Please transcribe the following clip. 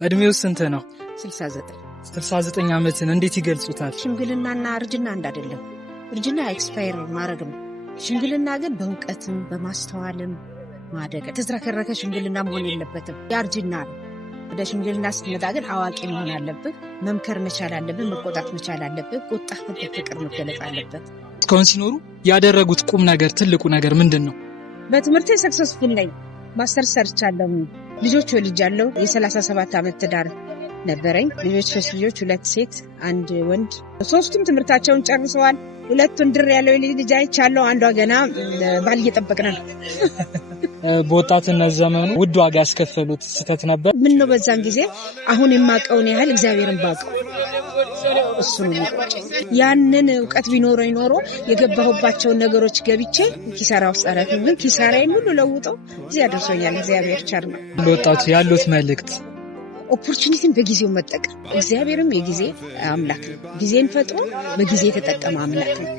እድሜው ስንት ነው? 69 ዓመትን እንዴት ይገልጹታል? ሽምግልናና እርጅና አንድ አይደለም። እርጅና ኤክስፓየር ማድረግ ነው። ሽምግልና ግን በእውቀትም በማስተዋልም ማደግ። ተዝረከረከ ሽምግልና መሆን የለበትም። ያርጅና ነው። ወደ ሽምግልና ስትመጣ ግን አዋቂ መሆን አለብህ። መምከር መቻል አለብህ። መቆጣት መቻል አለብህ። ቁጣህ በፍቅር መገለጽ አለበት። እስካሁን ሲኖሩ ያደረጉት ቁም ነገር ትልቁ ነገር ምንድን ነው? በትምህርቴ ሰክሰስፉል ነኝ። ማስተርስ ሰርቻለሁ። ልጆች ወልጃለሁ። የ37 ዓመት ትዳር ነበረኝ። ልጆች 3 ልጆች፣ 2 ሴት 1 ወንድ። ሶስቱም ትምህርታቸውን ጨርሰዋል። 2 ወንድር ያለው ልጅ አይቻለሁ። አንዷ ገና ባል እየጠበቅን ነው። በወጣትነት ዘመኑ ውድ ዋጋ ያስከፈሉት ስህተት ነበር? ምን ነው በዛን ጊዜ አሁን የማውቀውን ያህል እግዚአብሔርን ባውቀው እሱ ነው። ያንን እውቀት ቢኖረኝ ኖሮ የገባሁባቸውን ነገሮች ገብቼ ኪሳራ ውስጥ አረፍም። ግን ኪሳራዬን ሁሉ ለውጠው እዚህ አደርሶኛል። እግዚአብሔር ቸር ነው። ለወጣቱ ያሉት መልእክት ኦፖርቹኒቲን በጊዜው መጠቀም። እግዚአብሔርም የጊዜ አምላክ ነው። ጊዜን ፈጥሮ በጊዜ የተጠቀመ አምላክ ነው።